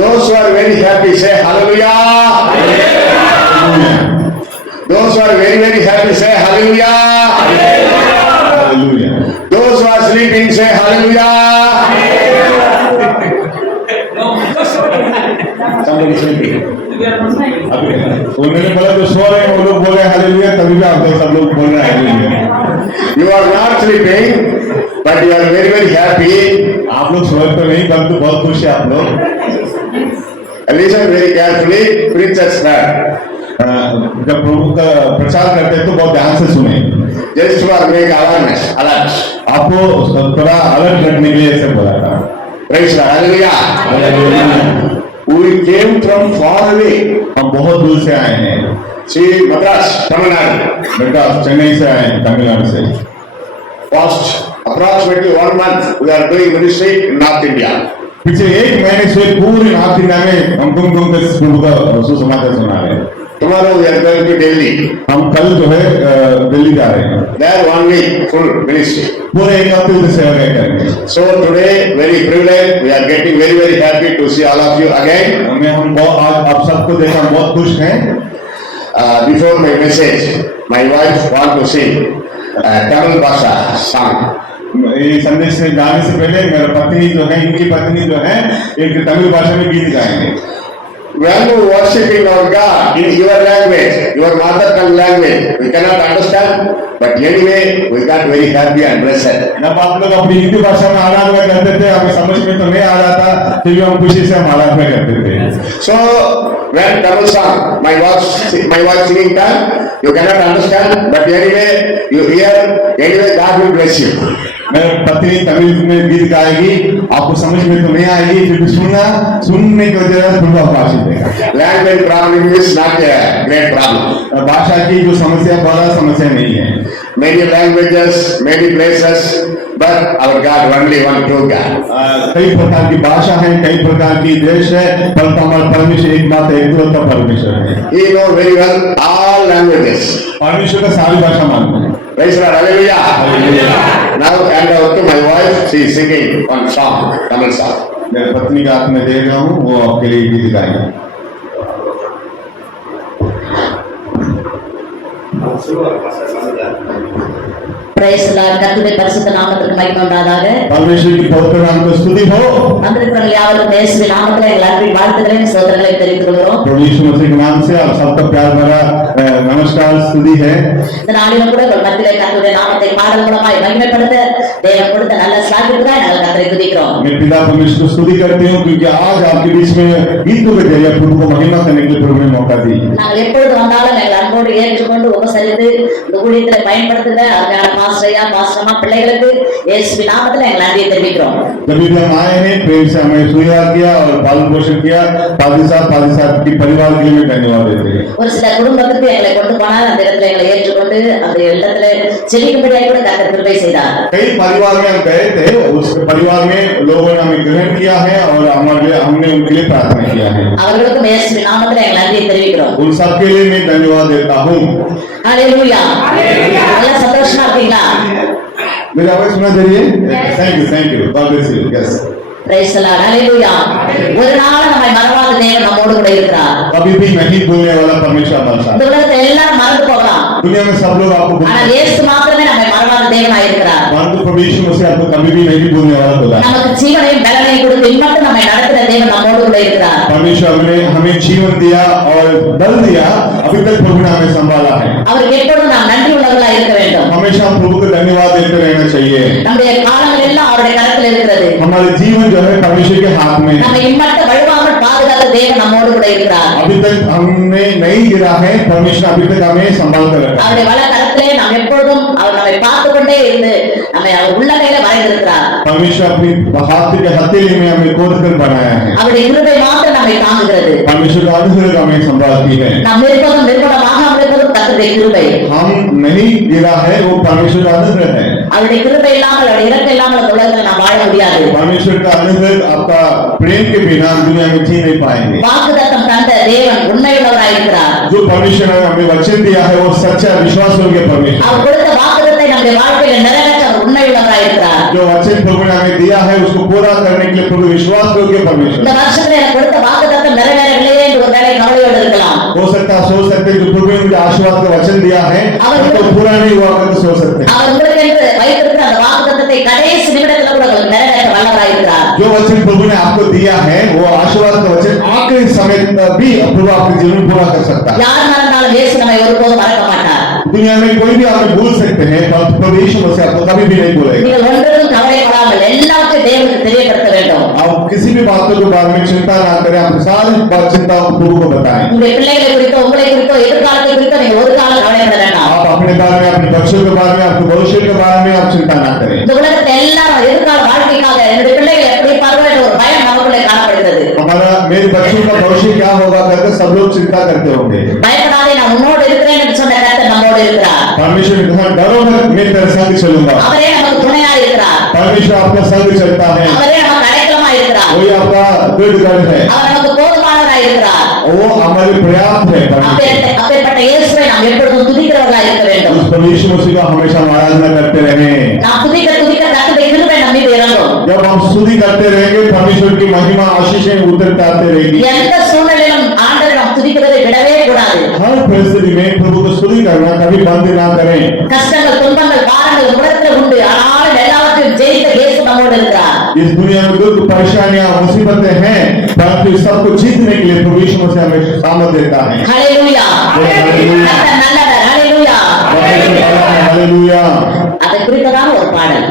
Those who are very happy say hallelujah. Those who are very, very happy say hallelujah. Those who are sleeping say hallelujah. Somebody sleeping. उन्होंने बोला तो सो रहे हैं, वो लोग बोल रहे हैं हालेलुया, तभी भी आप लोग सब लोग बोल रहे हैं hallelujah. You are not sleeping, but you are very, very happy. आप लोग सोए तो नहीं, परंतु बहुत खुश है आप लोग। Listen very carefully, preachers word. जब प्रभु का प्रचार करते हैं तो बहुत ध्यान से सुने। Just for make awareness, alert. आपको थोड़ा अलर्ट रखने के लिए ऐसे बोला था। Praise the Hallelujah. We came from far away. हम बहुत दूर से आए हैं। See Madras, Tamil Nadu. Madras Chennai से आए हैं, तमिलनाडु से। Past approximately 1 month, we are doing ministry in North India. पिछले 1 महीने से पूरी नॉर्थ इंडिया में हम तुमको प्रभु का सुसमाचार सुना रहे हैं। Tomorrow we are going to Delhi. हम कल जो है दिल्ली जा रहे हैं। There 1 week full ministry. पूरे 1 हफ्ते उधर सेवा करेंगे। So today very privileged, we are getting very, very happy to see all of you again. हम बहुत आज आप सबको देखा बहुत खुश हैं। Before my message, my wife want to sing Tamil Bhasha song. ये संदेश से जाने से पहले मेरा पत्नी जो है, इनकी पत्नी जो है, एक तमिल भाषा में गीत गाएंगे। When you worshiping our God in your language, your mother tongue language, we cannot understand, but anyway, we got very happy and blessed. जब आप लोग अपनी हिंदी भाषा में आराधना करते थे, हमें समझ में तो नहीं आ रहा था, फिर भी हम खुशी से हम आराधना करते थे। So when Tamil song, my wife singing tongue, you cannot understand, but anyway, you hear, anyway God will bless you. मेरी पत्नी तमिल में गीत गाएगी, आपको समझ में तो नहीं आएगी, फिर भी सुनने की वजह से प्रभु आपको आशीष देगा। Language problem is not a great problem. भाषा की जो समस्या बड़ा समस्या नहीं है। Many languages, many places, but our God only one true God. कई प्रकार की भाषा है, कई प्रकार की देश है, परंतु हमारा परमेश्वर एकमात्र एकलौता परमेश्वर है। He know very well all languages. परमेश्वर का सारी भाषा मानते हैं। Praise the Lord, hallelujah. Now hand over to my wife, she is singing one song, Tamil song. मैं पत्नी का हाथ में दे रहा हूँ, वो आपके लिए गीत गाएंगे। Praise the Lord. கர்த்தருடைய பரிசுத்த நாமத்திற்கு மகிமை உண்டாதாக. परमेश्वर की पवित्र नाम को स्तुति हो। வந்திருக்கிறவர்கள் யாவரும் இயேசுவின் நாமத்திலே எங்கள் அன்பின் வாழ்த்துக்களையும் சோதனைகளையும் தெரிவித்துக் கொள்கிறோம். प्रभु यीशु मसीह के नाम से आप सबका प्यार भरा नमस्कार स्तुति है। இந்த நாளிலும் கூட உங்கள் மத்தியிலே கர்த்தருடைய நாமத்தை பாடல் மூலமாய் மகிமைப்படுத்த தேவன் கொடுத்த நல்ல சாக்கியத்துக்காக நாங்கள் கர்த்தரை துதிக்கிறோம்। मैं पिता परमेश्वर को स्तुति करती हूँ क्योंकि आज आपके बीच में गीतों के जरिए प्रभु को महिमा करने के लिए प्रभु ने मौका दी। நாங்கள் எப்பொழுது வந்தாலும் எங்கள் அன்போடு ஏற்றுக்கொண்டு உபசரித்து இந்த ஊழியத்தை பயன்படுத்துங்க அருமையான பாஸ்டரையா பாஸ்டரமா பிள்ளைகளுக்கு இயேசுவின் நாமத்திலே எங்கள் நன்றியை தெரிவிக்கிறோம்। जब भी हम आए हैं प्रेम से हमें स्वीकार किया और पालन पोषण किया, पादी साहब की परिवार के लिए मैं धन्यवाद देते हैं। ஒரு சில குடும்பத்துக்கு எங்களை கொண்டு போனால் அந்த இடத்துல எங்களை ஏற்றுக்கொண்டு அந்த இடத்துல செழிக்கும்படியாக கூட கர்த்தர் கிருபை செய்தார்। कई परिवार में हम गए थे, उस परिवार में लोगों ने हमें ग्रहण किया है और हमने उनके लिए प्रार्थना किया है। அவர்களுக்கும் இயேசுவின் நாமத்திலே எங்கள் நன்றியை தெரிவிக்கிறோம்। उन सबके लिए मैं धन्यवाद देता हूँ। ஹalleluya நல்ல சந்தோஷமா இருக்கீங்களா? मेरी आवाज सुना दे रही है? Thank you God bless you. Yes praise the Lord hallelujah ஒரு நாள் நம்மை மறவாத தேவன் நம்மோடு கூட இருக்கிறார்। कभी भी नहीं भूलने वाला परमेश्वर हमारे साथ। இந்த உலகத்துல எல்லாரும் மறந்து போகலாம், दुनिया में सब लोग आपको ஆனா இயேசு மாத்திரமே நம்மை மறவாத தேவனாய் இருக்கிறார்। परंतु प्रभु यीशु मसीह आपको कभी भी नहीं भूलने वाला खुदा है। நமக்கு ஜீவனையும் பலனையும் கொடுத்து இம்மட்டும் நம்மை நடத்துகிற தேவன் நம்மோடு கூட இருக்கிறார்। परमेश्वर ने हमें जीवन दिया और बल दिया, अभी तक प्रभु ने हमें संभाला है। அவருக்கு எப்பொழுதும் நாம் நன்றி உள்ளவர்களாய் இருக்க வேண்டும்। हमेशा प्रभु को धन्यवाद देते रहना चाहिए। நம்முடைய காலங்கள் எல்லாம் அவருடைய கரத்தில் இருக்கிறது। हमारे जीवन जो है परमेश्वर के हाथ में है। நம்மை இம்மட்டும் வழுவாமல் பாதுகாத்த தேவன் நம்மோடு கூட இருக்கிறார்। अभी तक हमने नहीं गिरा है, परमेश्वर अभी तक हमें संभाल कर रखा है। அவருடைய வல கரத்திலே நாம் எப்பொழுதும் அவர் நம்மை பார்த்து கொண்டே இருந்து நம்மை அவர் உள்ளங்கையில வரைந்திருக்கிறார்। परमेश्वर अपनी हाथ के हथेली में हमें कोद कर बनाया है। அவருடைய கிருபை மாத்திரம் நம்மை தாங்குகிறது। परमेश्वर का अनुग्रह हमें संभालती है। நாம் இருப்பதும் நிர்மூலமாக இருப்பதும் கர்த்தருடைய கிருபை। हम नहीं गिरा है, वो परमेश्वर का अनुग्रह है। அவருடைய கிருபை இல்லாமல் அவருடைய இரக்கம் இல்லாமல் இந்த உலகத்தில் நாம் வாழ முடியாது। परमेश्वर का अनुग्रह आपका प्रेम के बिना दुनिया में जी नहीं पाएंगे। வாக்குத்தத்தம் தந்த தேவன் உண்மையுள்ளவராய் இருக்கிறார்। जो परमेश्वर ने हमें वचन दिया है वो सच्चा विश्वास योग्य परमेश्वर। அவர் கொடுத்த வாக்குத்தத்தை நம்முடைய வாழ்க்கையில் நிறைவேற்ற அவர் உண்மையுள்ளவராய் இருக்கிறார்। जो वचन प्रभु ने हमें दिया है उसको पूरा करने के लिए प्रभु विश्वास योग्य परमेश्वर। இந்த வருஷத்துல எனக்கு கொடுத்த सकते जो प्रभु ने मुझे आशीर्वाद का वचन दिया है तो पूरा नहीं हुआ करके सोच सकते அவர் உங்களுக்கு என்று வைத்திருக்கிற அந்த வாக்குத்தத்தத்தை கடைசி நிமிடத்துல கூட உங்களுக்கு நிறைவேற்ற வல்லவராய் இருக்கிறார். जो वचन प्रभु ने आपको दिया है वो आशीर्वाद का वचन आखिरी समय तक भी प्रभु आपके जीवन में पूरा कर सकता है. யார் மறந்தாலும் இயேசு நம்மை ஒருபோதும் மறக்க மாட்டார். दुनिया में कोई भी आप भूल सकते हैं पर प्रभु यीशु मसीह आपको कभी भी नहीं भूलेगा. நீங்கள் ஒன்றுக்கும் கவலைப்படாமல் எல்லாவற்றையும் தேவனுக்கு தெரியப்படுத்த வேண்டும். आप किसी भी बातों के बारे में चिंता ना करें, आप सारी बात चिंता प्रभु को बताएं. உங்களுடைய பிள்ளைகளை குறித்தோ உங்களை குறித்தோ எதிர்காலத்தை குறித்தோ நீங்கள் ஒரு காலம் கவலைப்பட வேண்டாம். आप अपने बारे में, अपने बच्चों के बारे में, आपके भविष्य के बारे में आप चिंता ना करें. இந்த உலகத்தை எல்லாரும் எதிர்கால வாழ்க்கைக்காக என்னுடைய பிள்ளைகள் எப்படி இருப்பார்களோ என்ற ஒரு பயம் நமக்குள்ளே காணப்படுகிறது. हमारा मेरे बच्चों का भविष्य क्या होगा करके सब लोग चिंता करते होंगे. பயப்படாதே நான் உன்னோடு இருக்கிறேன் என்று சொன்ன கர்த்தர் நம்மோடு இருக்கிறார். परमेश्वर ने कहा डरो मत, मैं तेरे संग चलूंगा. அவரே நமக்கு துணையா இருக்கிறார். परमेश्वर आपका संग चलता है. அவரே நமக்கு அடைக்கலமா இருக்கிறார். वही आपका दृढ़ है. அவர் நமக்கு போதுமானவராய் இருக்கிறார். वो हमारे पर्याप्त है. அப்பேற்பட்ட இயேசுவை நாம் எப்பொழுதும் துதிக்கிறவர்களாய் இருக்க வேண்டும். उस प्रभु यीशु मसीह का हमेशा आराधना करते रहे. நாம் துதிக்க கர்த்தருடைய கிருபை நம்ம மீது இறங்கும். जब हम स्तुति करते रहेंगे परमेश्वर की महिमा आशीषें उतरते आते रहेगी. எந்த சூழ்நிலையிலும் ஆண்டவரை நாம் துதிக்கிறதை விடவே கூடாது. हर परिस्थिति में प्रभु को स्तुति करना कभी बंद ना करें. கஷ்டங்கள் துன்பங்கள் பாரங்கள் உலகத்தில் உண்டு, ஆனாலும் எல்லாவற்றையும் ஜெயித்த இயேசு நம்மோடு இருக்கிறார். इस दुनिया में दुख परेशानियां मुसीबतें हैं परंतु सबको जीतने के लिए प्रभु यीशु मसीह हमें सामर्थ देता है. ஹல்லேலூயா. கர்த்தர் நல்லவர். ஹல்லேலூயா. हालेलुया. அதை குறித்ததான ஒரு பாடல்.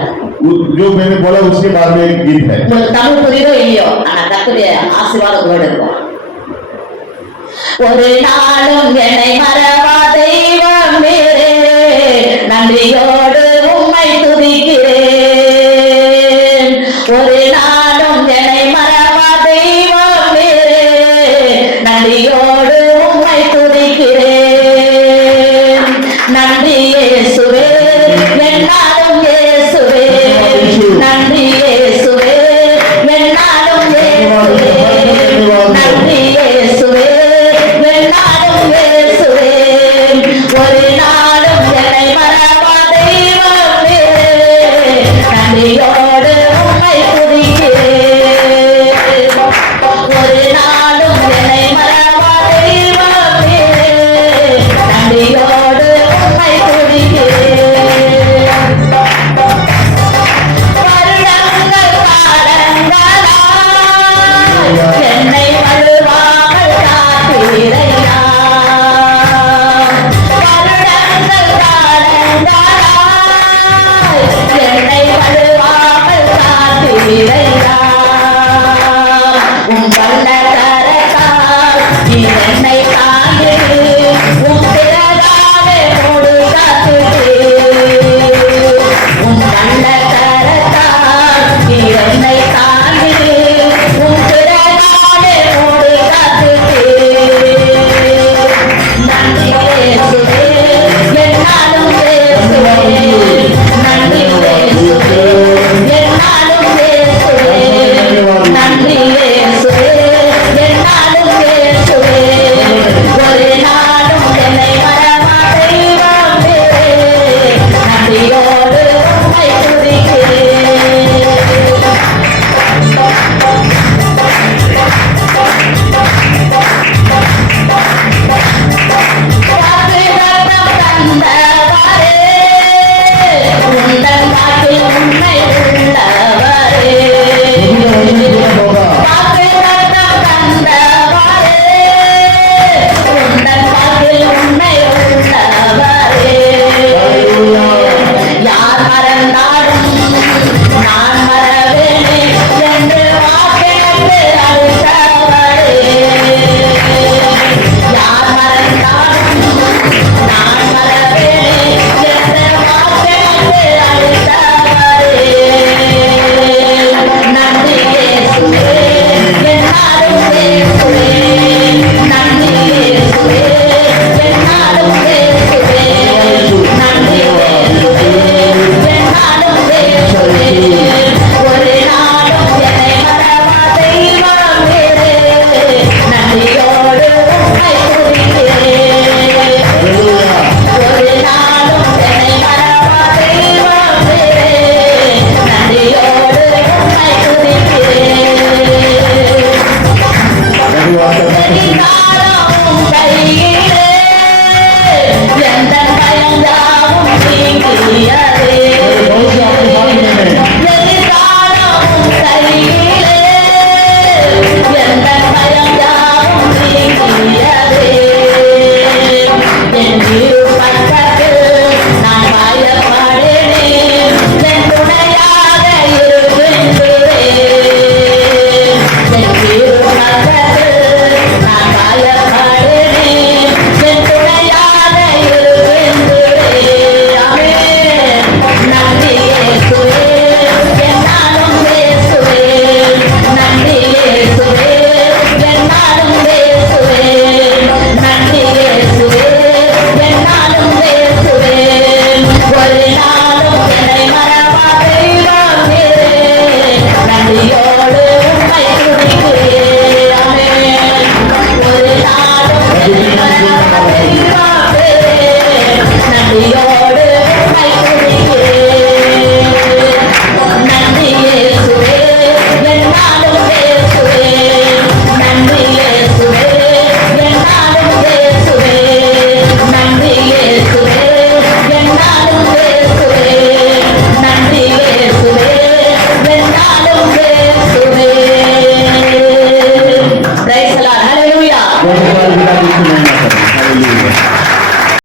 जो मैंने बोला उसके बाद में एक गीत है. உங்களுக்கு தமிழ் புரியுதோ இல்லையோ, ஆனா கர்த்தருடைய ஆசீர்வாதம் உங்களோடு இருக்கும். ஒரு நாளும் என்னை மறவா தெய்வமே, நன்றியோடு உம்மை துதிக்கிறேன். ஒரு நாளும் என்னை மறவா தெய்வமே, நன்றியோடு உம்மை துதிக்கிறேன். நன்றி இயேசுவே, என்னாலும் இயேசுவே, நன்றி இயேசுவே, என்னாலும் இயேசுவே, நன்றி இயேசுவே, என்னாலும் இயேசுவே. ஒரு நாளும் என்னை மறவா தெய்வமே, நன்றியோடு உம்மை துதிக்கிறேன். ஒரு நாளும் என்னை மறவா தெய்வமே, நன்றியோடு உம்மை துதிக்கிறேன். வருடங்கள் காலங்களாய் என்னை வழுவாமல் காத்தீரையா. வருடங்கள் காலங்களாய் என்னை வழுவாமல் காத்தீரையா. உம் வல்ல கரத்தால் நீர் என்னை தாங்கிடு, உம் திறனாலே மூடு காத்துட்டீர். உம் வல்ல கரத்தால் நீர் என்னை தாங்கிடு, உம் திறனாலே மூடு காத்துட்டீர். நன்றி இயேசுவே, என்னாலும் இயேசுவே, நன்றி இயேசுவே, என்னாலும் இயேசுவே, நன்றி இயேசுவே, என்னாலும் இயேசுவே. ஒரு நாளும் என்னை மறவா தெய்வமே, நன்றியோடு உம்மை துதிக்கிறேன். வாக்குத்தத்தம் தந்தவரே, உந்தன் வாக்கில் உண்மை உள்ளவரே. வாக்குத்தத்தம் தந்தவரே, உந்தன் வாக்கில் உண்மை உள்ளவரே. யார் மறந்தாலும் நான் மறவேனே என்று வாக்கெடுத்து அளித்தவரே. யார் மறந்தாலும் நான் மறவேனே என்று வாக்கெடுத்து அளித்தவரே. நன்றி இயேசுவே, என்னாலும் இயேசுவே, நன்றி இயேசுவே, என்னாலும் இயேசுவே, நன்றி இயேசுவே, என்னாலும் இயேசுவே. ஒரு நாளும் என்னை மறவா தெய்வமே, நன்றியோடு உம்மை துதிக்கிறேன். ஒரு நாளும் என்னை மறவா தெய்வமே, நன்றியோடு உம்மை துதிக்கிறேன். धन्यवाद. எதிர்கால